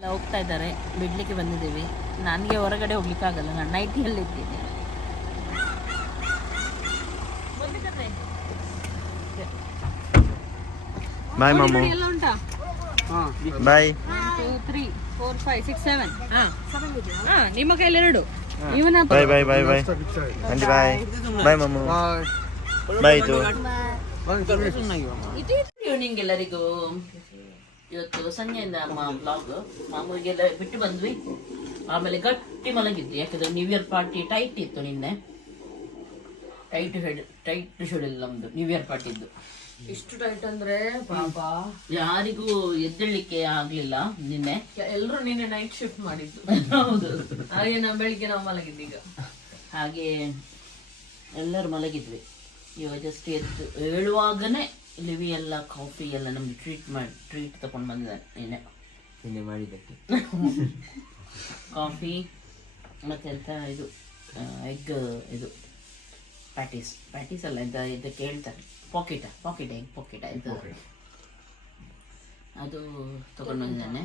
ಎಲ್ಲ ಹೋಗ್ತಾ ಇದ್ದಾರೆ. ಬಿಡ್ಲಿಕ್ಕೆ ಬಂದಿದ್ದೀವಿ. ನನಗೆ ಹೊರಗಡೆ ಹೋಗ್ಲಿಕ್ಕಾಗಲ್ಲ ನಾನು ನೈಟಿಯಲ್ಲಿ ಇದ್ದೀನಿ ಬಾಯ್ ಮಾಮು. ಎಲ್ಲ ಉಂಟಾ? Bye two three four five six seven ಹಾಂ. ನಿಮ್ಮ ಕೈಯಲ್ಲಿ ಎರಡು. ಇವನ ಬಾಯ್ ಬಾಯ್ ಬಾಯ್ ಬಾಯ್ ಅಂಡಿ ಬಾಯ್ ಬಾಯ್ ಮಾಮು. ಬಾಯ್ ಇದು. ಎಲ್ಲರಿಗೂ ಇವತ್ತು ಸಂಜೆಯಿಂದ ಬ್ಲಾಗ್ ಮಾಮೂಲಿಗೆಲ್ಲ ಬಿಟ್ಟು ಬಂದ್ವಿ. ಆಮೇಲೆ ಗಟ್ಟಿ ಮಲಗಿದ್ವಿ. ಯಾಕಂದ್ರೆ ನ್ಯೂ ಇಯರ್ ಪಾರ್ಟಿ ಟೈಟ್ ಇತ್ತು ನಿನ್ನೆ. ಟೈಟ್ ಶೆಡ್ ಟೈಟ್ ಶೆಡ್ಯೂಲ್ ನಮ್ದು ನ್ಯೂ ಇಯರ್ ಪಾರ್ಟಿದ್ದು ಇಷ್ಟು ಟೈಟ್ ಅಂದ್ರೆ ಪಾಪ. ಯಾರಿಗೂ ಎದ್ದೇಳಲಿಕ್ಕೆ ಆಗ್ಲಿಲ್ಲ ನಿನ್ನೆ. ಎಲ್ಲರೂ ನಿನ್ನೆ ನೈಟ್ ಶಿಫ್ಟ್ ಮಾಡಿದ್ದು. ಹೌದು. ಹಾಗೆ ನಾವು ಬೆಳಿಗ್ಗೆ ನಾವು ಈಗ. ಹಾಗೆ ಎಲ್ಲರೂ ಮಲಗಿದ್ವಿ. ಇವಾಗ ಜಸ್ಟ್ ಎದ್ದು ಹೇಳುವಾಗನೇ ಲಿವಿ ಎಲ್ಲ ಕಾಫಿ ಎಲ್ಲ ನಮ್ಗೆ ಟ್ರೀಟ್ ಮಾಡಿ ಟ್ರೀಟ್ ತಗೊಂಡು ಬಂದಿದ್ದಾನೆ ನಿನ್ನೆ. ನಿನ್ನೆ ಮಾಡಿದ್ದಕ್ಕೆ? ಕಾಫಿ ಎಂಥ ಇದು ಎಗ್ ಇದು ಪ್ಯಾಟೀಸ್ ಪ್ಯಾಟೀಸ್ ಅಲ್ಲ ಎಂತ ಇದಕ್ಕೆ ಹೇಳ್ತಾರೆ ಪಾಕೆಟ ಪಾಕೆಟ್ ಎಗ್ ಪಾಕೆಟ ಇದು. ಅದು ತಗೊಂಡು ಬಂದಿದ್ದಾನೆ.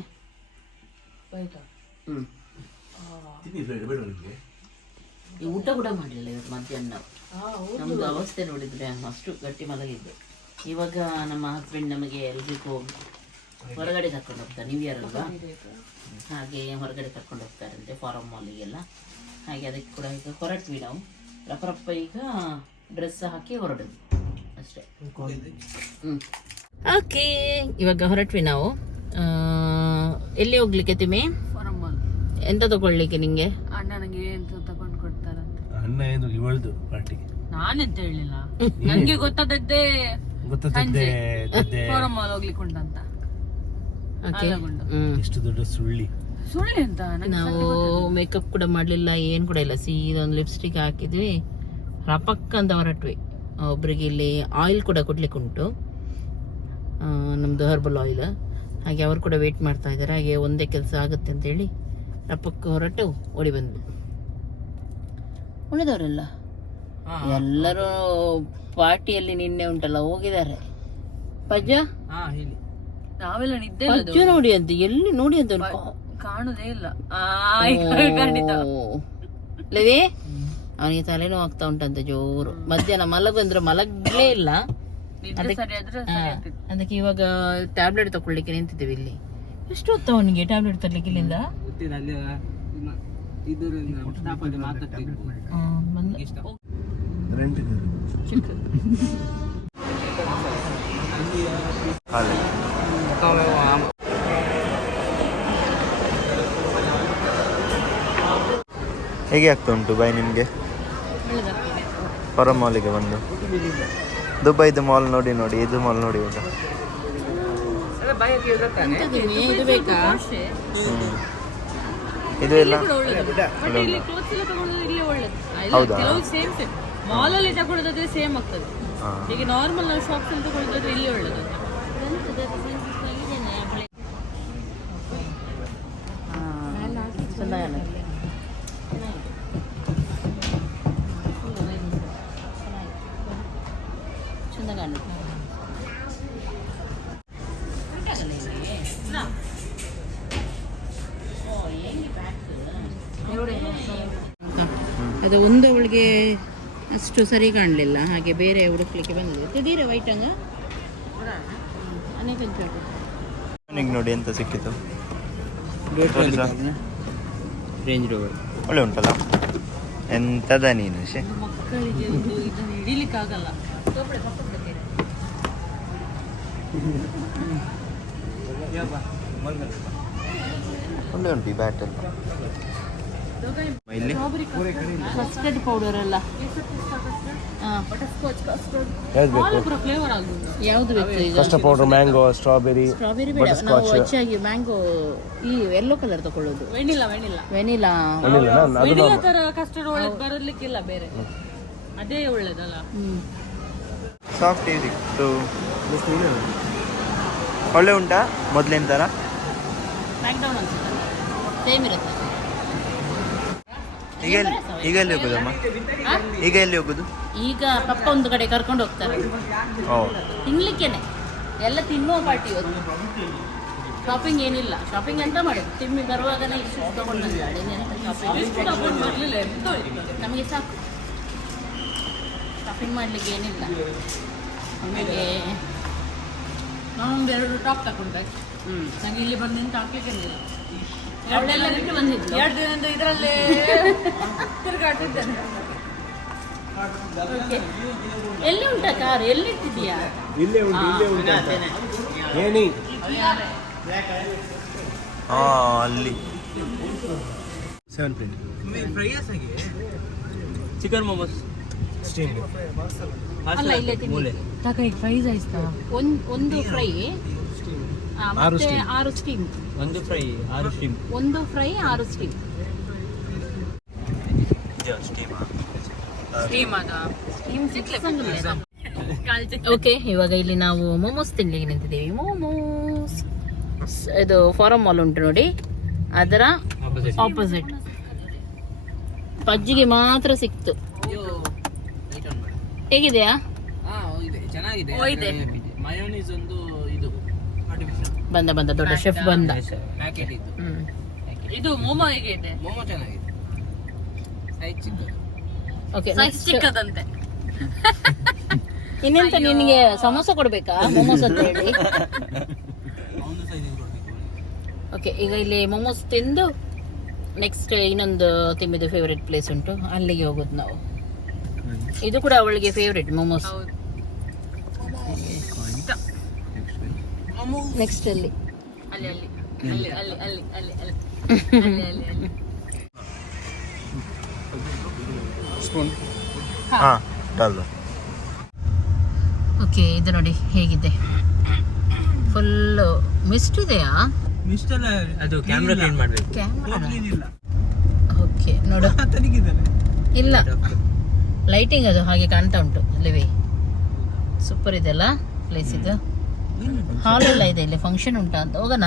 ಹ್ಞೂ ಊಟ ಕೂಡ ಮಾಡಲಿಲ್ಲ ಇವತ್ತು ಮಧ್ಯಾಹ್ನ. ನಮ್ದು ಅವಸ್ಥೆ ನೋಡಿದ್ರೆ ಅಷ್ಟು ಗಟ್ಟಿ ಮಲಗಿದ್ದು. ಇವಾಗ ನಮ್ಮ ಹಸ್ಬೆಂಡ್ ನಮಗೆ ಎಲ್ರಿಗೂ ಹೊರಗಡೆ ಕರ್ಕೊಂಡು ಹೋಗ್ತಾರೆ. ನೀವು ಇಯರ್ ಅಲ್ವಾ ಹಾಗೆ ಹೊರಗಡೆ ಕರ್ಕೊಂಡು ಹೋಗ್ತಾರಂತೆ ಫಾರಮ್ ಮಾಲಿಗೆಲ್ಲ ಹಾಗೆ ಅದಕ್ಕೆ ಕೂಡ ಈಗ ಹೊರಟ್ವಿ ನಾವು. ರಪ್ಪ ಈಗ ಡ್ರೆಸ್ ಹಾಕಿ ಹೊರಡುದು. ಅಷ್ಟೇ. ಹ್ಞೂ ಓಕೆ ಇವಾಗ ಹೊರಟ್ವಿ ನಾವು. ಎಲ್ಲಿ ಹೋಗ್ಲಿಕ್ಕೆ ತಿಮ್ಮಿ? ಫಾರಮ್ ಮಾಲ್ ಎಂತ ತಗೊಳ್ಳಿಕ್ಕೆ ನಿಂಗೆ? ಅಣ್ಣನಿಗೆ ಎಂತ ತಗೊಂಡು ಕೊಡ್ತಾರಂತೆ. ಅಣ್ಣ ಏನು ಇವಳ್ದು ಪಾರ್ಟಿಗೆ ನಾನೆಂತ ಹೇಳಿಲ್ಲ. ನನಗೆ ಗೊತ್ತಾದದ್ದೇ ಗೊತ್ತದ್ದೆ ಫಾರಮ್ ಮಾಲ್ ಹೋಗ್ಲಿಕ್ಕೆ ಉಂಟಂತ ಓಕೆ. ಅಲ್ಲಗುಂಡು. ಎಷ್ಟು ದೊಡ್ಡ ಸುಳ್ಳಿ. ಸುಳ್ಳು ಅಂತ? ನಂಗೆ ನಾವು ಮೇಕಪ್ ಕೂಡ ಮಾಡಲಿಲ್ಲ ಏನು ಕೂಡ ಇಲ್ಲ. ಸೀದಾ ಒಂದು ಲಿಪ್ಸ್ಟಿಕ್ ಹಾಕಿದ್ವಿ. ರಪಕ್ ಅಂತ ಹೊರಟ್ವಿ. ಒಬ್ರಿಗೆ ಇಲ್ಲಿ ಆಯಿಲ್ ಕೂಡ ಕೊಡ್ಲಿಕ್ಕೆ ಉಂಟು ಆ, ನಮ್ದು ಹರ್ಬಲ್ ಆಯಿಲ್ ಹಾಗೆ ಅವರು ಕೂಡ ವೇಟ್ ಮಾಡ್ತಾ ಇದ್ದಾರೆ. ಹಾಗೆ ಒಂದೇ ಕೆಲಸ ಆಗುತ್ತೆ ಅಂತೇಳಿ ರಪಕ್ಕೆ ಹೊರಟು ಓಡಿ ಬಂದ್ವಿ. ಉಳಿದವರೆಲ್ಲ? ಎಲ್ಲರೂ ಪಾರ್ಟಿಯಲ್ಲಿ ನಿನ್ನೆ ಉಂಟಲ್ಲ ಹೋಗಿದ್ದಾರೆ. ಪಜ್ಜ? ಹಾ ಹೇಳಿ. ನಾವೆಲ್ಲ ನಿದ್ದೆ ಪಜ್ಜ ನೋಡಿ ಅಂತ ಎಲ್ಲಿ ನೋಡಿ ಅಂತ ಕಾಣುದೇ ಇಲ್ಲ. ಅವನಿಗೆ ತಲೆನೋವು ಆಗ್ತಾ ಉಂಟಂತೆ ಜೋರು. ಮಧ್ಯಾಹ್ನ ಮಲಗಂದ್ರೆ ಮಲಗ್ಲೇ ಇಲ್ಲ. ಅದಕ್ಕೆ ಇವಾಗ ಟ್ಯಾಬ್ಲೆಟ್ ತಕೊಳ್ಳಿಕ್ಕೆ ನಿಂತಿದ್ದೇವೆ ಇಲ್ಲಿ. ಎಷ್ಟು ಹೊತ್ತು ಅವನಿಗೆ ಟ್ಯಾಬ್ಲೆಟ್ ತರ್ಲಿಕ್ಕೆ ಇಲ್ಲಿಂದ? ಹಾಲೆ ಹೇಗೆ ಆಗ್ತಾ ಉಂಟು ಬೈ ನಿಮಗೆ? ಹೊರ ಮಾಲಿಗೆ ಬಂದು? ದುಬೈದು ಮಾಲ್ ನೋಡಿ ನೋಡಿ ಇದು ಮಾಲ್ ನೋಡಿ ಈಗ. ಇದು? ಎಲ್ಲ? ಹೌದಾ? ಕೆಲವು ಸೇಮ್ ಸೇಮ್ ಮಾಲ್ ಅಲ್ಲಿ ತಗೊಳ್ಳೋದಾದ್ರೆ ಸೇಮ್ ಆಗ್ತದೆ. ಈಗ ನಾರ್ಮಲ್ ನಾವು ಶಾಪ್ಸ್ ಅಲ್ಲಿ ತಗೊಳ್ಳೋದಾದ್ರೆ ಇಲ್ಲಿ ಒಳ್ಳೇದು. ಚೆಂದ ಕಾಣುತ್ತೆ ಅದು ಒಂದು ಅವಳಿಗೆ ಅಷ್ಟು ಸರಿ ಕಾಣಲಿಲ್ಲ ಹಾಗೆ ಬೇರೆ ಹುಡುಕ್ಲಿಕ್ಕೆ ಬಂದಿದೆ. ತಿದೀರ ವೈಟಂಗ? ಅನೇಕ ನೋಡಿ ಎಂತ ಸಿಕ್ಕಿತು? ರೇಂಜ್ ರೋವರ್ ಒಳ್ಳೆ ಉಂಟಲ್ಲ? ಎಂತದ ನೀನು ಶೇ? ಮಕ್ಕಳಿಗೆ ಇದನ್ನು ಒಳ್ಳೆ ಉಂಟು ಈ ಬ್ಯಾಟ್ ಎಲ್ಲ ಇಲ್ಲಿ ಕಸ್ಟರ್ಡ್ ಪೌಡರ್ ಎಲ್ಲ ಯಾವ್ದು ಬೇಕು? Custard powder mango strawberry strawberry ಬೇಡ. ನಾವು ಹೆಚ್ಚಾಗಿ ಮ್ಯಾಂಗೋ ಈ ಎಲ್ಲೋ ಕಲರ್ ತಕೊಳ್ಳೋದು. ವೆನಿಲಾ ವೆನಿಲಾ ವೆನಿಲಾ ವೆನಿಲಾ ತರ ಕಸ್ಟರ್ಡ್ ಒಳ್ಳೇದು ಬರಲಿಕ್ಕಿಲ್ಲ ಬೇರೆ. ಅದೇ ಒಳ್ಳೇದಲ್ಲ. ಸಾಫ್ಟ್ ಒಳ್ಳೆ ಉಂಟಾ ಮೊದಲಿನ ಥರ ಮ್ಯಾಕ್ಡೌನಲ್ಸ್ ಸೇಮ್ ಇರುತ್ತೆ. ಈಗ ಎಲ್ಲಿ ಈಗ ಎಲ್ಲಿ ಹೋಗೋದಮ್ಮ ಈಗ ಎಲ್ಲಿ ಹೋಗೋದು? ಈಗ ಪಪ್ಪ ಒಂದು ಕಡೆ ಕರ್ಕೊಂಡು ಹೋಗ್ತಾರೆ. ಓ. ತಿನ್ಲಿಕ್ಕೇನೆ. ಎಲ್ಲ ತಿನ್ನುವ ಪಾರ್ಟಿ ಇವತ್ತು ಶಾಪಿಂಗ್ ಏನಿಲ್ಲ. ಶಾಪಿಂಗ್ ಎಂತ ಮಾಡಿದ್ದು ತಿಮ್ಮಿ ಬರುವಾಗನೇ ಇಷ್ಟು ತಗೊಂಡು ಬಂದಿದ್ದಾಳೆ ಇನ್ನೆಂತ ಆಯ್ತು? ನಮಗೆ ಸಾಕು. ಶಾಪಿಂಗ್ ಮಾಡ್ಲಿಕ್ಕೆ ಏನಿಲ್ಲ. ಆಮೇಲೆ ನಾವೊಂದು ಎರಡು ಟಾಪ್ ತಗೊಂಡೆ ಹ್ಞೂ ನಂಗೆ ಇಲ್ಲಿ ಬಂದು ನಿಂತು ಹಾಕ್ಲಿಕ್ಕೆ ಇರಲಿಲ್ಲ ಅವಳೆಲ್ಲ ಬಿಟ್ಟು ಬಂದಿದ್ಲು ಎರಡು ದಿನದಿಂದ ಇದರಲ್ಲೇ ತಿರುಗಾಡ್ತಿದ್ದೇನೆ. Okay. ಎಲ್ಲಿ ಉಂಟಾ ಕಾರ್ ಎಲ್ಲಿಟ್ಟಿದ್ಯಾ ಇಲ್ಲೇ ಉಂಟು ಇಲ್ಲೇ ಉಂಟು ಅಂತ. ಏನಿ? ಹಾ ಅಲ್ಲಿ. Seven plate chicken momos steam ಅಲ್ಲ ಇಲ್ಲೇ ತಿನ್ನಿ. ತಕ ಫ್ರೈಸ್ ಆಯ್ತಾ? ಒಂದು ಒಂದು ಫ್ರೈ ಆರು ಮತ್ತೆ ಆರು ಸ್ಟೀಮ್ ಒಂದು ಫ್ರೈ ಆರು ಸ್ಟೀಮ್ ಒಂದು ಫ್ರೈ ಆರು ಸ್ಟೀಮ್ ಸ್ಟೀಮ್ ಅದ. ಓಕೆ ಇವಾಗ ಇಲ್ಲಿ ನಾವು ಮೋಮೋಸ್ ತಿನ್ಲಿಕ್ಕೆ ನಿಂತಿದ್ದೀವಿ. ಮೋಮೋಸ್ ಇದು ಫಾರಂ ಮಾಲ್ ಉಂಟು ನೋಡಿ. ಅದರ ಆಪೋಸಿಟ್ ಪಜ್ಜಿಗೆ ಮಾತ್ರ ಸಿಕ್ತು. ಹೇಗಿದೆಯಾ? ಚೆನ್ನಾಗಿದೆ. ಮಯೋನೀಸ್ ಒಂದು ಬಂದ ಬಂದ ದೊಡ್ಡ ಶೆಫ್ ಬಂದ. ಇದು ಮೋಮೋ ಹೇಗೆ ಇದೆ? ಮೋಮೋ ಚೆನ್ನಾಗಿದೆ. ಸೈಜ್ ಚಿಕ್ಕದು. Okay size ಚಿಕ್ಕದಂತೆ. ಇನ್ನೆಂತ ನಿನಗೆ ಸಮೋಸ ಕೊಡ್ಬೇಕಾ? ಮೋಮೋಸ್ ಅಂತ ಹೇಳಿ. ಒಂದು ಸೈಜ್ ಕೊಡ್ಬೇಕು ಓಕೆ ಈಗ ಇಲ್ಲಿ ಮೋಮೋಸ್ ತಿಂದು ನೆಕ್ಸ್ಟ್ ಇನ್ನೊಂದು ತಿಮ್ಮಿದ ಫೇವ್ರೆಟ್ ಪ್ಲೇಸ್ ಉಂಟು. ಅಲ್ಲಿಗೆ ಹೋಗೋದು ನಾವು. ಇದು ಕೂಡ ಅವಳಿಗೆ ಫೇವ್ರೆಟ್ ಮೋಮೋಸ್ ಹಾ. ಅಲ್ಲಿ ಓಕೆ ಇದು ನೋಡಿ ಹೇಗಿದೆ. ಫುಲ್ ಮಿಸ್ಟ್ ಇದೆಯಾ? ಮಿಸ್ಟಲ್ಲ ಅದು ಕ್ಯಾಮ್ರಾ ಕ್ಲೀನ್ ಮಾಡಬೇಕು. ಕ್ಯಾಮ್ರಾ ಇಲ್ಲ. ಓಕೆ ನೋಡು. ಇಲ್ಲ. ಲೈಟಿಂಗ್ ಅದು ಹಾಗೆ ಕಾಣ್ತಾ ಉಂಟು ಅಲ್ಲಿವೆ? ಸೂಪರ್ ಇದೆಲ್ಲ ಪ್ಲೇಸ್ ಇದು? ಹಾಲ್ ಎಲ್ಲ ಇದೆ ಇಲ್ಲಿ ಫಂಕ್ಷನ್ ಉಂಟಾ ಅಂತ. ಹೋಗೋಣ?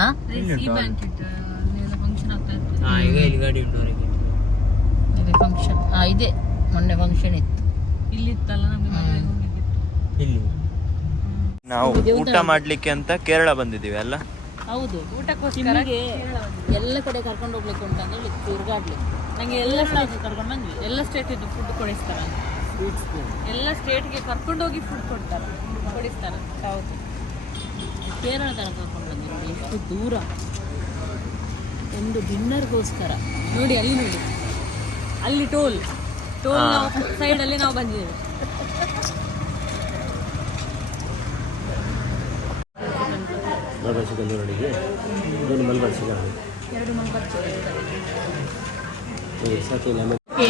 ಫಂಕ್ಷನ್ ಹಾ ಇಲ್ಲಿ ಫಂಕ್ಷನ್ ಆ ಇದೆ. ಮೊನ್ನೆ ಫಂಕ್ಷನ್ ಇತ್ತು. ಇಲ್ಲಿ ಇತ್ತಲ್ಲ ಇಲ್ಲಿ. ನಾವು ಊಟ ಮಾಡ್ಲಿಕ್ಕೆ ಅಂತ ಕೇರಳ ಬಂದಿದ್ದೀವಿ ಅಲ್ಲ? ಹೌದು. ಊಟಕ್ಕೋಸ್ಕರ ಎಲ್ಲ ಕಡೆ ಕರ್ಕೊಂಡು ಹೋಗ್ಲಿಕ್ಕೆ ಉಂಟು ಅಂತ ಹೇಳಿ ತಿರ್ಗಾಡ್ಲಿಕ್ಕೆ? ನಂಗೆ ಎಲ್ಲ ಸ್ಟೇಟ್ ಕರ್ಕೊಂಡು ಬಂದ್ವಿ. ಎಲ್ಲ ಸ್ಟೇಟ್ ಇದು ಫುಡ್ ಕೊಡಿಸ್ತಾರ ಎಲ್ಲ ಸ್ಟೇಟ್ಗೆ ಕರ್ಕೊಂಡೋಗಿ ಫುಡ್ ಕೊಡ್ತಾರೆ. ಕೊಡಿಸ್ತಾರೆ. ಹೌದು. ಕೇರಳ ತನಕ ಕರ್ಕೊಂಡು ನೋಡಿ ಎಷ್ಟು ದೂರ. ಒಂದು ಡಿನ್ನರ್ಗೋಸ್ಕರ. ನೋಡಿ ಅಲ್ಲಿ ನೋಡಿ. ಅಲ್ಲಿ ಟೋಲ್. ಟೋಲ್ ನಾವು ಸೈಡ್ ಅಲ್ಲಿ ನಾವು ಬಂದಿದ್ದೇವೆ. ಮಲ್ಬಾರ್ ಚಿಕನ್ ಮಲ್ಬಾರ್ ಚಿಕನ್ ಎರಡು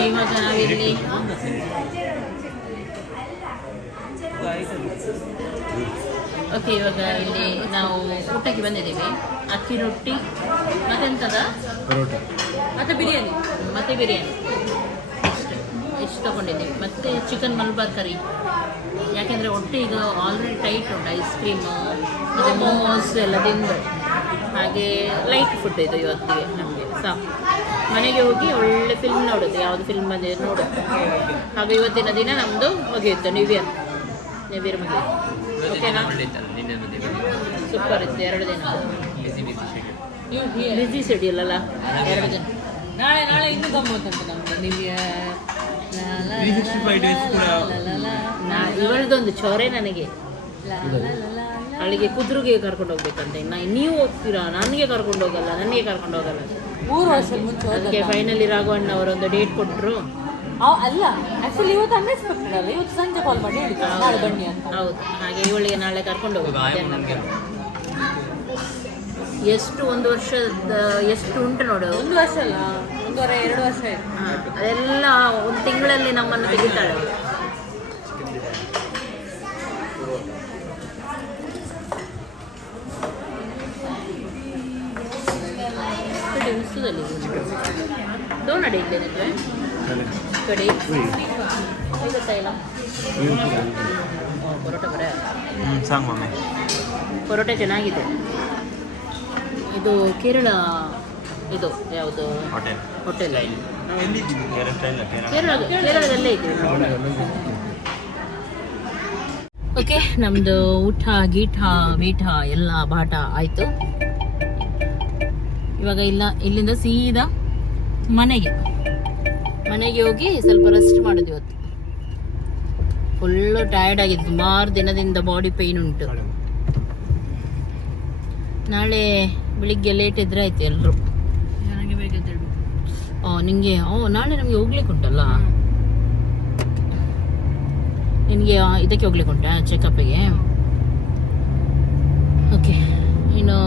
ಇವಾಗ ನಾವಿಲ್ಲಿ ಓಕೆ ಇವಾಗ ಇಲ್ಲಿ ನಾವು ಊಟಕ್ಕೆ ಬಂದಿದ್ದೀವಿ. ಅಕ್ಕಿ ರೊಟ್ಟಿ ಮತ್ತೆಂತದ ಮತ್ತೆ ಬಿರಿಯಾನಿ. ಮತ್ತೆ ಬಿರಿಯಾನಿ. ಇಷ್ಟು ಇಷ್ಟು ತಗೊಂಡಿದ್ದೀವಿ. ಮತ್ತೆ ಚಿಕನ್ ಮಲ್ಬಾರ್ ಕರಿ. ಯಾಕೆಂದರೆ ಹೊಟ್ಟೆ ಈಗ ಆಲ್ರೆಡಿ ಟೈಟ್ ಉಂಟು ಐಸ್ ಕ್ರೀಮು ಮತ್ತು ಮೋಮೋಸ್ ಎಲ್ಲ ತಿಂದು. ಹಾಗೆ ಲೈಟ್ ಫುಡ್ ಇದು ಇವತ್ತಿಗೆ ನಮಗೆ. ಸಾಕು ಮನೆಗೆ ಹೋಗಿ ಒಳ್ಳೆ ಫಿಲ್ಮ್ ನೋಡೋದು. ಯಾವುದು ಫಿಲ್ಮ್ ಬಂದಿದೆ ನೋಡೋದು. ಹಾಗೆ ಇವತ್ತಿನ ದಿನ ನಮ್ಮದು ಮುಗಿಯುತ್ತೆ ನ್ಯೂ ಇಯರ್ ನ್ಯೂ ಇಯರ್ ಓಕೆನಾ ನಿನ್ನೆ ಬಂದಿದೆ ಸೂಪರ್ ಇತ್ತು ಎರಡು ದಿನ. ಬಿಸಿ ಬಿಸಿ ಶೆಡ್ಯೂಲ್ ಬಿಸಿ ಶೆಡ್ಯೂಲ್ ಅಲ್ಲ? ಎರಡು ದಿನ. ನಾಳೆ ನಾಳೆ ಇನ್ನೂ ಗಮ್ಮತ್ತಂತೆ ನಮ್ದು. ನಿಮಗೆ? ನಾ ಇವಳದೊಂದು ಚೊರೆ ನನಗೆ. ಅಳಿಗೆ ಕುದುರೆಗೆ ಕರ್ಕೊಂಡು ಹೋಗ್ಬೇಕಂತ. ಇನ್ನು ನೀವು ಹೋಗ್ತೀರಾ? ನನಗೆ ಕರ್ಕೊಂಡು ಹೋಗಲ್ಲ ನನಗೆ ಕರ್ಕೊಂಡು ಹೋಗಲ್ಲ. ಮೂರು ವರ್ಷದ ಮುಂಚೆ ಅದಕ್ಕೆ ಫೈನಲಿ ರಾಘವಣ್ಣ ಅವರೊಂದು ಡೇಟ್ ಕೊಟ್ಟರು ಅಲ್ಲ ಆಕ್ಚುಲಿ ಇವತ್ತು ಅನ್ಎಕ್ಸ್ಪೆಕ್ಟೆಡ್ ಅಲ್ಲ? ಇವತ್ತು ಸಂಜೆ ಕಾಲ್ ಮಾಡಿ ಹೇಳಿದ್ರು. ನಾಳೆ ಬನ್ನಿ ಅಂತ. ಹೌದು. ಹಾಗೆ ಇವಳಿಗೆ ನಾಳೆ ಕರ್ಕೊಂಡು ಹೋಗೋದು ಎಷ್ಟು ಒಂದು ವರ್ಷದ ಎಷ್ಟು ಉಂಟು ನೋಡು. ಒಂದು ವರ್ಷ ಅಲ್ಲ ಒಂದೂವರೆ ಎರಡು ವರ್ಷ ಆಯ್ತು. ಅದೆಲ್ಲ ಒಂದು ತಿಂಗಳಲ್ಲಿ ನಮ್ಮನ್ನು ತೆಗಿತಾಳೆ. ಅವಳು ಕಡೆ ನಿಮಗೆ ಕಡೆ. ಪರೋಟ ಬರ. ಹ್ಞೂ ಸಾಂಗ್ ಮಮ್ಮಿ ಪರೋಟ ಚೆನ್ನಾಗಿದೆ. ಇದು ಕೇರಳ ಇದು ಯಾವುದು? ಹೋಟೆಲ್. ಕೇರಳ ಕೇರಳದಲ್ಲೇ ಓಕೆ ನಮ್ಮದು ಊಟ ಗೀಟ ವೀಟ ಎಲ್ಲ ಬಾಟ ಆಯಿತು. ಇವಾಗ ಇಲ್ಲ ಇಲ್ಲಿಂದ ಸೀದಾ ಮನೆಗೆ. ಮನೆಗೆ ಹೋಗಿ ಸ್ವಲ್ಪ ರೆಸ್ಟ್ ಮಾಡೋದು ಇವತ್ತು. ಫುಲ್ಲು ಟಯರ್ಡ್ ಆಗಿದೆ ಸುಮಾರು ದಿನದಿಂದ ಬಾಡಿ ಪೈನ್ ಉಂಟು. ನಾಳೆ ಬೆಳಿಗ್ಗೆ ಲೇಟ್ ಇದ್ರೆ ಆಯ್ತು ಎಲ್ಲರೂ ಓ ನಿಮಗೆ ಓ ನಾಳೆ ನಮಗೆ ಹೋಗ್ಲಿಕ್ಕೆ ಉಂಟಲ್ಲ? ನಿನಗೆ ಇದಕ್ಕೆ ಹೋಗ್ಲಿಕ್ಕೆ ಉಂಟಾ ಚೆಕಪ್ಪಿಗೆ ಓಕೆ ಇನ್ನು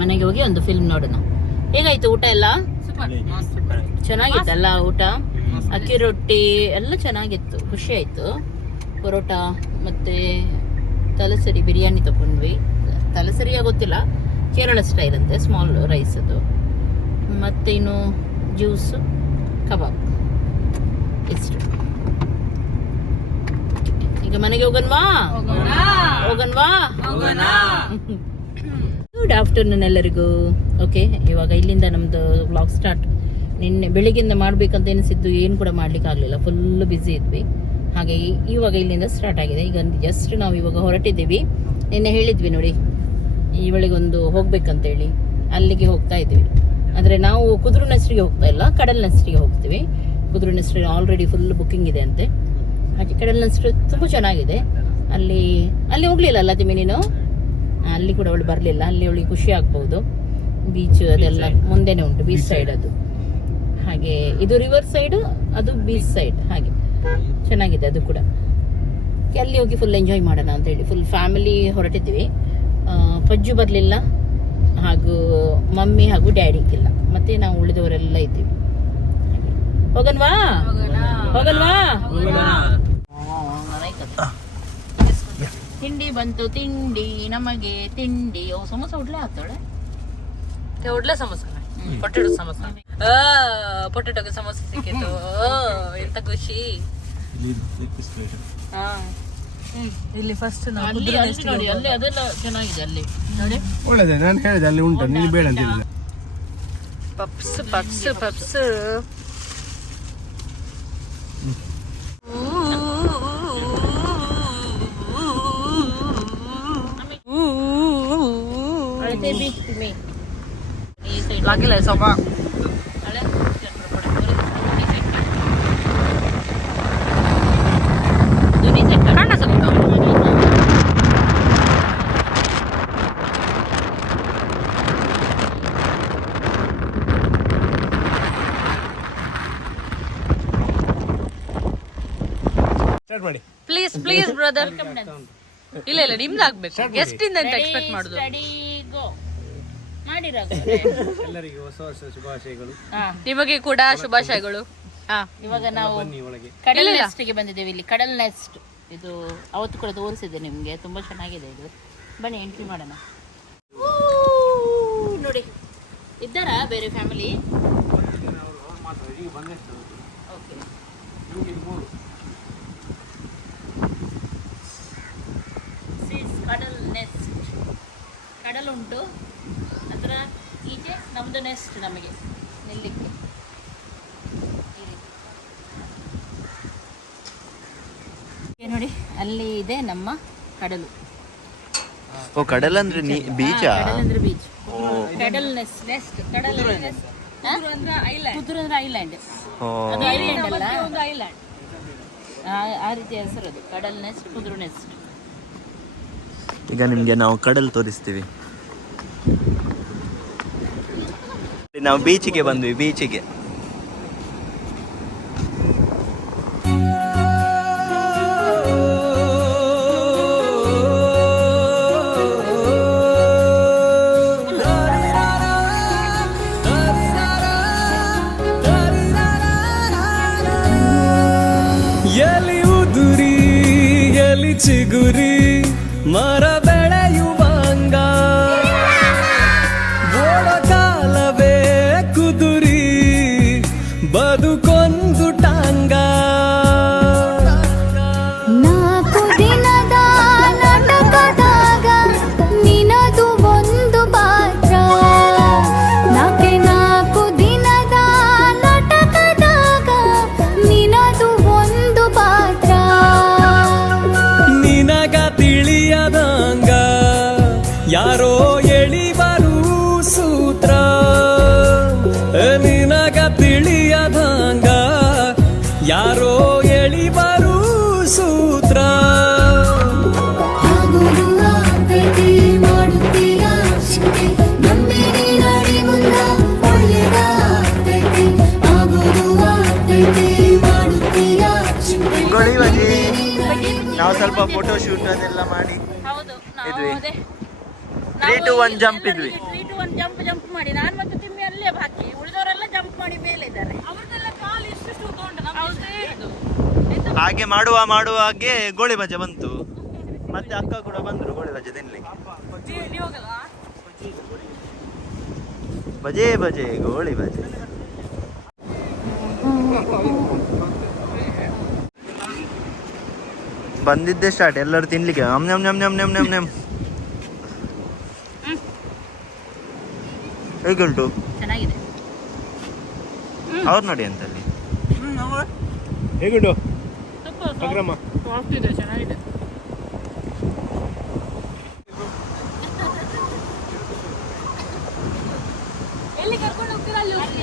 ಮನೆಗೆ ಹೋಗಿ ಒಂದು ಫಿಲ್ಮ್ ನೋಡೋಣ. ಹೇಗಾಯ್ತು ಊಟ ಎಲ್ಲ? ಚೆನ್ನಾಗಿತ್ತಲ್ಲ ಊಟ? ಅಕ್ಕಿ ರೊಟ್ಟಿ ಎಲ್ಲ ಚೆನ್ನಾಗಿತ್ತು ಖುಷಿ ಆಯ್ತು. ಪರೋಟ ಮತ್ತೆ ತಲಸರಿ ಬಿರಿಯಾನಿ ತಗೊಂಡ್ವಿ ತಲಸರಿಯ ಗೊತ್ತಿಲ್ಲ ಕೇರಳ ಸ್ಟೈಲ್ ಅಂತೆ ಸ್ಮಾಲ್ ರೈಸ್ ಅದು. ಮತ್ತೆ ಇನ್ನು ಜ್ಯೂಸು ಕಬಾಬ್. ಇಷ್ಟು. ಈಗ ಮನೆಗೆ ಹೋಗನ್ವಾ ಹೋಗನ್ವಾ ಗುಡ್ ಆಫ್ಟರ್ನೂನ್ ಎಲ್ಲರಿಗೂ. ಓಕೆ ಇವಾಗ ಇಲ್ಲಿಂದ ನಮ್ದು ಬ್ಲಾಗ್ ಸ್ಟಾರ್ಟ್ ನಿನ್ನೆ ಬೆಳಿಗ್ಗೆಯಿಂದ ಮಾಡಬೇಕಂತ ಎನಿಸಿದ್ದು ಏನು ಕೂಡ ಮಾಡ್ಲಿಕ್ಕೆ ಆಗಲಿಲ್ಲ. ಫುಲ್ ಬ್ಯುಸಿ ಇದ್ವಿ. ಹಾಗೆ ಇವಾಗ ಇಲ್ಲಿಂದ ಸ್ಟಾರ್ಟ್ ಆಗಿದೆ. ಈಗ ಜಸ್ಟ್ ನಾವು ಇವಾಗ ಹೊರಟಿದ್ದೀವಿ. ನಿನ್ನೆ ಹೇಳಿದ್ವಿ ನೋಡಿ ಇವಳಿಗೊಂದು ಹೋಗ್ಬೇಕಂತೇಳಿ. ಅಲ್ಲಿಗೆ ಹೋಗ್ತಾ ಇದ್ವಿ. ಅಂದರೆ ನಾವು ಕುದುರು ನೆಸ್ಟ್ರಿಗೆ ಹೋಗ್ತಾ ಇಲ್ಲ, ಕಡಲ್ ನೆಸ್ಟ್ರಿಗೆ ಹೋಗ್ತೀವಿ. ಕುದುರು ನೆಸ್ಟ್ರಿ ಆಲ್ರೆಡಿ ಫುಲ್ ಬುಕ್ಕಿಂಗ್ ಇದೆ ಅಂತೆ. ಹಾಗೆ ಕಡಲ್ ನೆಸ್ಟ್ರಿ ತುಂಬ ಚೆನ್ನಾಗಿದೆ. ಅಲ್ಲಿ ಅಲ್ಲಿ ಹೋಗ್ಲಿಲ್ಲ ಅಲ್ಲ ತಿಮ್ಮಿ ನೀನು? ಅಲ್ಲಿ ಕೂಡ ಅವಳು ಬರಲಿಲ್ಲ. ಅಲ್ಲಿ ಅವಳಿಗೆ ಖುಷಿ ಆಗ್ಬೋದು. ಬೀಚ್ ಅದೆಲ್ಲ ಮುಂದೆನೆ ಉಂಟು ಬೀಚ್ ಸೈಡ್ ಅದು. ಹಾಗೆ ಇದು ರಿವರ್ ಸೈಡ್ ಅದು ಬೀಚ್ ಸೈಡ್ ಹಾಗೆ. ಚೆನ್ನಾಗಿದೆ ಅದು ಕೂಡ. ಅಲ್ಲಿ ಹೋಗಿ ಫುಲ್ ಎಂಜಾಯ್ ಮಾಡೋಣ ಅಂತ ಹೇಳಿ. ಫುಲ್ ಫ್ಯಾಮಿಲಿ ಹೊರಟಿದ್ವಿ ಪಜ್ಜು ಬರಲಿಲ್ಲ. ಹಾಗೂ ಮಮ್ಮಿ ಹಾಗೂ ಡ್ಯಾಡಿ ಇಲ್ಲ ಮತ್ತೆ ನಾವು ಉಳಿದವರೆಲ್ಲ ಇದ್ದೀವಿ. ಹೋಗಲ್ವಾ ಹೋಗನ್ವಾ ಹೋಗಲ್ವಾ? ತಿಂಡಿ ಬಂತು ತಿಂಡಿ ನಮಗೆ ತಿಂಡಿ. ಓ ಸಮೋಸ ಉಡ್ಲೆ ಆಗ್ತಾಳೆ ಉಡ್ಲೆ ಸಮೋಸ ಪೊಟೆಟೊ ಸಮೋಸ. ಪೊಟೆಟೊಗೆ ಸಮೋಸ ಸಿಕ್ಕಿತ್ತು. ಎಂತ ಖುಷಿ. ಹಾ. ಇಲ್ಲಿ ಫಸ್ಟ್ ನೋಡಿ ಅಲ್ಲಿ ಅದೆಲ್ಲ ಚೆನ್ನಾಗಿದೆ ಅಲ್ಲಿ. ನೋಡಿ. ಒಳ್ಳೆದೆ ನಾನು ಹೇಳಿದೆ ಅಲ್ಲಿ ಉಂಟು ನೀನು ಬೇಡ ಅಂತ ಹೇಳಿದೆ. Puffs puffs puffs. ಸೈಡ್ ಧ್ವನಿ ಸೆಟ್ ಕಾಣ ಸ್ವಲ್ಪ ಸ್ಟಾರ್ಟ್ ಮಾಡಿ. ಪ್ಲೀಸ್ ಪ್ಲೀಸ್ ಬ್ರದರ್ ಇಲ್ಲ ಇಲ್ಲ ನಿಮ್ದು ಎಷ್ಟಿಂದ ಅಂತ ಎಕ್ಸ್ಪೆಕ್ಟ್ ಮಾಡುದು. ಎಲ್ಲರಿಗೂ ಹೊಸ ವರ್ಷ ಶುಭಾಶಯಗಳು. ನಿಮಗೆ ಕೂಡ ಶುಭಾಶಯಗಳು. ಹಾ ಇವಾಗ ನಾವು ಬನ್ನಿ ಒಳಗೆ. ಕಡಲ್ ನೆಸ್ಟ್ಗೆ ಬಂದಿದ್ದೇವೆ ಇಲ್ಲಿ. ಕಡಲ್ ನೆಸ್ಟ್ ಇದು ಅವತ್ತು ಕೂಡ ತೋರಿಸಿದೆ ನಿಮಗೆ. ತುಂಬಾ ಚೆನ್ನಾಗಿದೆ ಇದು. ಬನ್ನಿ ಎಂಟ್ರಿ ಮಾಡೋಣ. ನೋಡಿ. ಇದ್ದಾರಾ ಬೇರೆ ಫ್ಯಾಮಿಲಿ ಓಕೆ ಕಡಲ್ ನೆಸ್ಟ್ ಕಡಲ್ ಉಂಟು. ಅದರ ಈಚೆ ನಮ್ಮದು ನೆಸ್ಟ್ ನಮಗೆ ನಿಲ್ಲಕ್ಕೆ. ನೋಡಿ ಅಲ್ಲಿ ಇದೆ ನಮ್ಮ ಕಡಲು. ಓ ಕಡಲ್ ಅಂದ್ರೆ ಬೀಚ ಬೀಚಾ ಕಡಲ್ ಅಂದ್ರೆ beach Kadal nest nest Kadal nest ಅಂದ್ರೆ ಐಲ್ಯಾಂಡ್ ಅದು ಐಲ್ಯಾಂಡ್ ಅಲ್ಲ? ಒಂದು ಐಲ್ಯಾಂಡ್ ಆ- ಆ ರೀತಿ ಹೆಸರು ಅದು. ಕಡಲ್ ನೆಸ್ಟ್ ಕುದುರು ನೆಸ್ಟ್ ಈಗ ನಿಮ್ಗೆ ನಾವು ಕಡಲ್ ತೋರಿಸ್ತೀವಿ. ನಾವು ಬೀಚಿಗೆ ಬಂದ್ವಿ ಬೀಚಿಗೆ ಸ್ವಲ್ಪ ಫೋಟೋ ಶೂಟ್ ಅದೆಲ್ಲ ಮಾಡಿ. ಹೌದು ಇದ್ವಿ. ಅದೇ. Three to one ಇದ್ವಿ. Three to one jump jump ಮಾಡಿ. ನಾನು ಮತ್ತೆ ತಿಮ್ಮಿ ಅಲ್ಲೇ ಹಾಕಿ ಉಳಿದವರೆಲ್ಲ ಜಂಪ್ ಮಾಡಿ ಮೇಲೆ ಇದ್ದಾರೆ. ಅವ್ರದ್ದೆಲ್ಲ ಕಾಲು ಇಷ್ಟು ಹಾಗೆ ಮಾಡುವ ಮಾಡುವ ಹಾಗೆ ಗೋಳಿ ಬಜೆ ಬಂತು. ಮತ್ತೆ ಅಕ್ಕ ಕೂಡ ಬಂದ್ರು ಗೋಳಿ ಬಜೆ ತಿನ್ಲಿಕ್ಕೆ. ಬಜೆ ಬಜೆ ಗೋಳಿ ಬಜೆ. ಬಂದಿದ್ದೆ ಸ್ಟಾರ್ಟ್ ಎಲ್ಲರೂ ತಿನ್ಲಿಕ್ಕೆ. ನಮ್ ನಮ್ ನಮ್ ನಮ್ ನಮ್ ನಮ್ ನಮ್. ಹೇಗುಂಟು ಚೆನ್ನಾಗಿದೆ. ಅವ್ರು ನೋಡಿ ಅಂತಲ್ಲಿ. ಹೇಗುಂಟು ಅಗ್ರಮ್ಮ ಚೆನ್ನಾಗಿದೆ. ಎಲ್ಲಿ ಕರ್ಕೊಂಡು ಹೋಗ್ತೀರಾ ಅಲ್ಲಿ ಹೋಗಿ.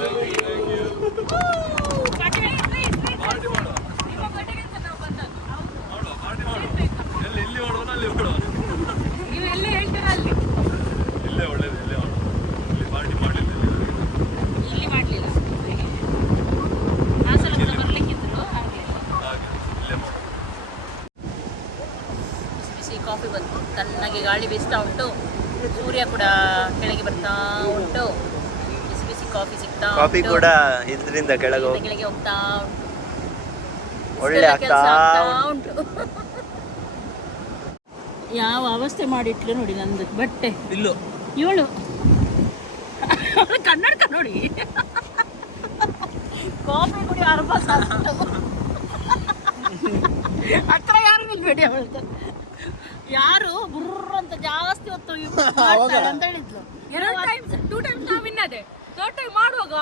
ಬೀಸ್ತಾ ಉಂಟು. ಸೂರ್ಯ ಕೂಡ ಕೆಳಗೆ ಬರ್ತಾ ಉಂಟು. ಬಿಸಿ ಬಿಸಿ ಕಾಫಿ ಸಿಗ್ತಾ ಕಾಫಿ ಉಂಟು. ಕೂಡ ಇದರಿಂದ ಕೆಳಗೆ ಕೆಳಗೆ ಹೋಗ್ತಾ ಉಂಟು. ಒಳ್ಳೆ ಆಗ್ತಾ ಉಂಟು. ಯಾವ ಅವಸ್ಥೆ ಮಾಡಿಟ್ಲು ನೋಡಿ ನಂದು ಬಟ್ಟೆ. ಇಲ್ಲೋ. ಇವಳು. ಕನ್ನಡಕ ನೋಡಿ. ಕಾಫಿ ಕುಡಿ ಅರ್ಬಾ ಹತ್ರ ಯಾರು ನಿಲ್ಬೇಡಿ ಅವಳು ಯಾರು ಬುರ್ ಅಂತ ಜಾಸ್ತಿ ಹೊತ್ತು ಮಾಡ್ತಾರೆ ಅಂತ ಹೇಳಿದ್ಲು. ಎರಡು ಟೈಮ್ಸ್ ಟೂ ಟೈಮ್ಸ್ ನಾವು ವಿನ್ನದೆ ಥರ್ಡ್ ಟೈಮ್ ಮಾಡುವಾಗ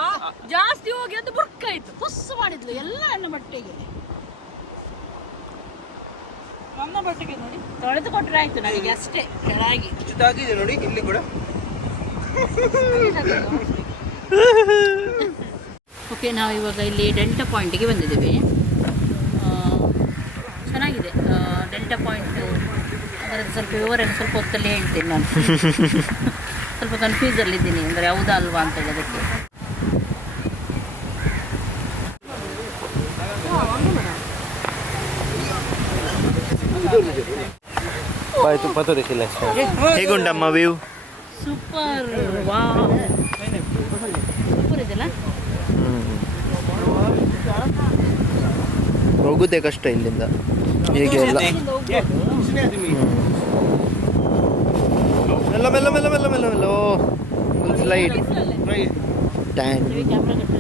ಜಾಸ್ತಿ ಹೋಗಿ ಅದು ಬುರ್ಕಾಯ್ತು ಪುಸ್ ಮಾಡಿದ್ಲು ಎಲ್ಲ ನನ್ನ ಬಟ್ಟೆಗೆ. ನನ್ನ ಬಟ್ಟೆಗೆ ನೋಡಿ. ತೊಳೆದು ಕೊಟ್ರೆ ಆಯ್ತು ನನಗೆ ಅಷ್ಟೇ ಕೆಳಗೆ. ಇದಾಗಿದೆ ನೋಡಿ ಇಲ್ಲಿ ಕೂಡ. ಓಕೆ ನಾವು ಇವಾಗ ಇಲ್ಲಿ ಡೆಲ್ಟಾ ಪಾಯಿಂಟಿಗೆ ಬಂದಿದ್ದೇವೆ. ಆ, ಚೆನ್ನಾಗಿದೆ. ಡೆಲ್ಟಾ ಪಾಯಿಂಟು ಅದರದ್ದು ಸ್ವಲ್ಪ ವಿವರಣೆ ಸ್ವಲ್ಪ ಹೊತ್ತಲ್ಲಿ ಹೇಳ್ತೀನಿ ನಾನು. ಸ್ವಲ್ಪ ಕನ್ಫ್ಯೂಸಲ್ಲಿದ್ದೀನಿ ಅಂದರೆ ಹೌದಾ ಅಲ್ವಾ ಅಂತ ಹೇಳೋದಕ್ಕೆ. ಆಯ್ತು ಪತ್ತೋದಿಕ್ಕಿಲ್ಲ ಹೇಗುಂಟಮ್ಮ ವ್ಯೂ ಸೂಪರ್ ವಾವ್ ಸೂಪರ್ ಇದೆಲ್ಲ ಹೋಗುದೇ ಕಷ್ಟ ಇಲ್ಲಿಂದ. ಹೇಗೆ ಎಲ್ಲ. ಮೆಲ್ಲ ಮೆಲ್ಲ ಮೆಲ್ಲ ಮೆಲ್ಲ ಮೆಲ್ಲ, ಮೆಲ್ಲೋ. ಸ್ಲೈಡ್ ಡ್ಯಾನ್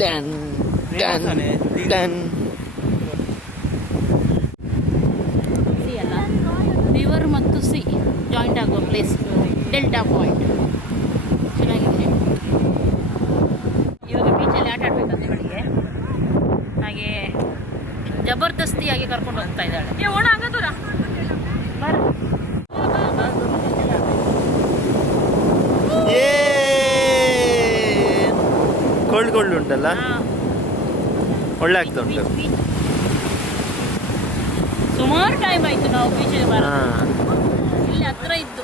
ಡ್ಯಾನ್ ಡ್ಯಾನ್ ಅಲ್ಲ? ರಿವರ್ ಮತ್ತು ಸಿ ಜಾಯಿಂಟ್ ಆಗೋ ಪ್ಲೇಸ್ ಡೆಲ್ಟಾ ಪಾಯಿಂಟ್ ಚೆನ್ನಾಗಿದೆ. ಇವಾಗ ಬೀಚಲ್ಲಿ ಆಟ ಆಡ್ಬೇಕಂತೆ ಅವಳಿಗೆ ಹಾಗೆ ಜಬರ್ದಸ್ತಿಯಾಗಿ ಕರ್ಕೊಂಡು ಹೋಗ್ತಾ ಇದ್ದಾಳೆ. ಉಂಟಲ್ಲ? ಒಳ್ಳೆ ಆಗ್ತಾ ಉಂಟು. ಸುಮಾರು ಟೈಮ್ ಆಯ್ತು ನಾವು ಬೀಚಿಗೆ ಬರ ಇಲ್ಲಿ ಹತ್ರ ಇದ್ದು.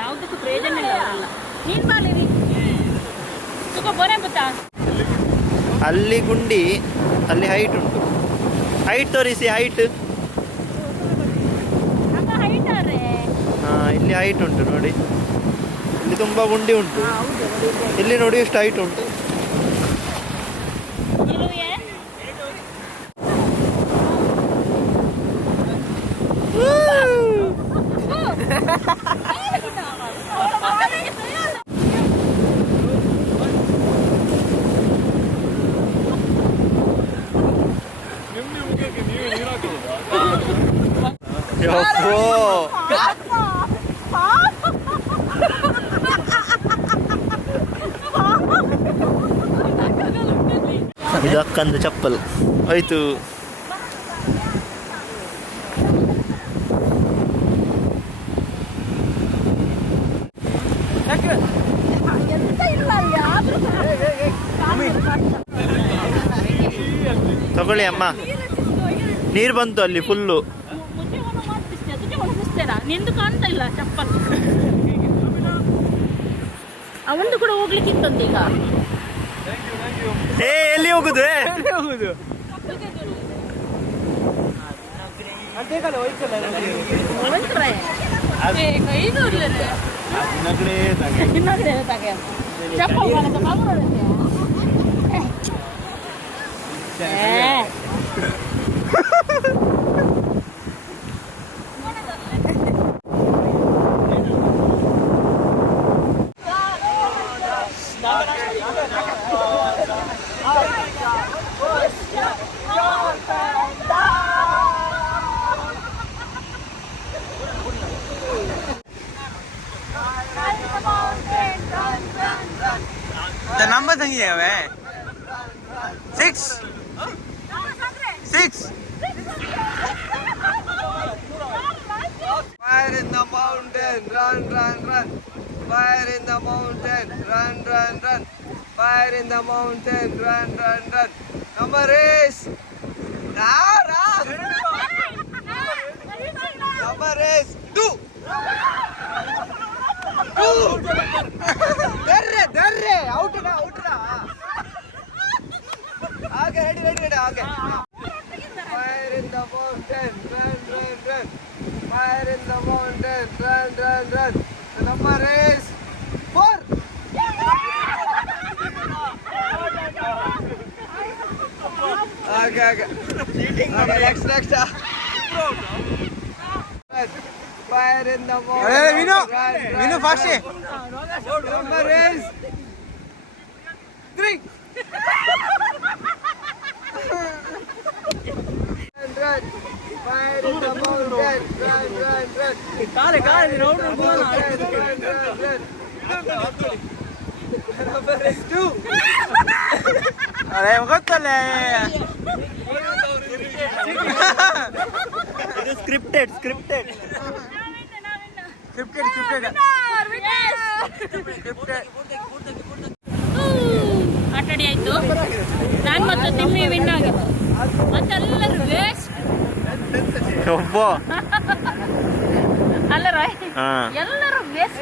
ಯಾವುದಕ್ಕೂ ಪ್ರಯೋಜನ ಇಲ್ಲ ನೀನು ಬಾಲಿರಿ ತುಕ ಬೋರೆ ಬತ್ತಾ. ಅಲ್ಲಿ ಗುಂಡಿ ಅಲ್ಲಿ ಹೈಟ್ ಉಂಟು. ಹೈಟ್ ತೋರಿಸಿ ಹೈಟ್ ಹಾ ಇಲ್ಲಿ ಹೈಟ್ ಉಂಟು ನೋಡಿ. ತುಂಬಾ ಗುಂಡಿ ಉಂಟು. ಇಲ್ಲಿ ನೋಡಿ ಎಷ್ಟು ಹೈಟ್ ಉಂಟು. ಕಂದ ಚಪ್ಪಲ್. ಆಯಿತು. ತಗೊಳ್ಳಿ ಅಮ್ಮ. ನೀರು ಬಂತು ಅಲ್ಲಿ ಫುಲ್ಲು. ನಿಂದು ಕಾಣ್ತಾ ಇಲ್ಲ ಚಪ್ಪಲ್ ಅವನು ಕೂಡ ಹೋಗ್ಲಿಕ್ಕಿತ್ತೊಂದು ಈಗ. ಏ ಎಲ್ಲಿ ಹೋಗುದು? ಇದು ಇನ್ನೊಂದು the mountain, run, run, run. Number on, race. Ra, ra. Come on, race. Do. Do. Derre, derre. Out, na, out. Okay, ready, ready, ready. Okay. Fire in the mountain, run, run, run. Fire in the mountain, run, run, run. Come on, race. Fire in the wall. Hey, Vino. Vino, fast. Number is three. run, run. Fire in the wall. Run, run, run, run. Car, car, round round. Run, run, run, run. Number is two. अरे मुकत्तले scripted scripted scripted scripted ಆಟಾಡಿ ಆಯ್ತು. ನಾನು ಮತ್ತು ತಿಮ್ಮಿ win ಆಗಿದೆ ಮತ್ತೆಲ್ಲರೂ waste ಒಬ್ಬ ಅಲ್ಲ ರಾಯ್ ಎಲ್ಲರೂ ವೇಸ್ಟ್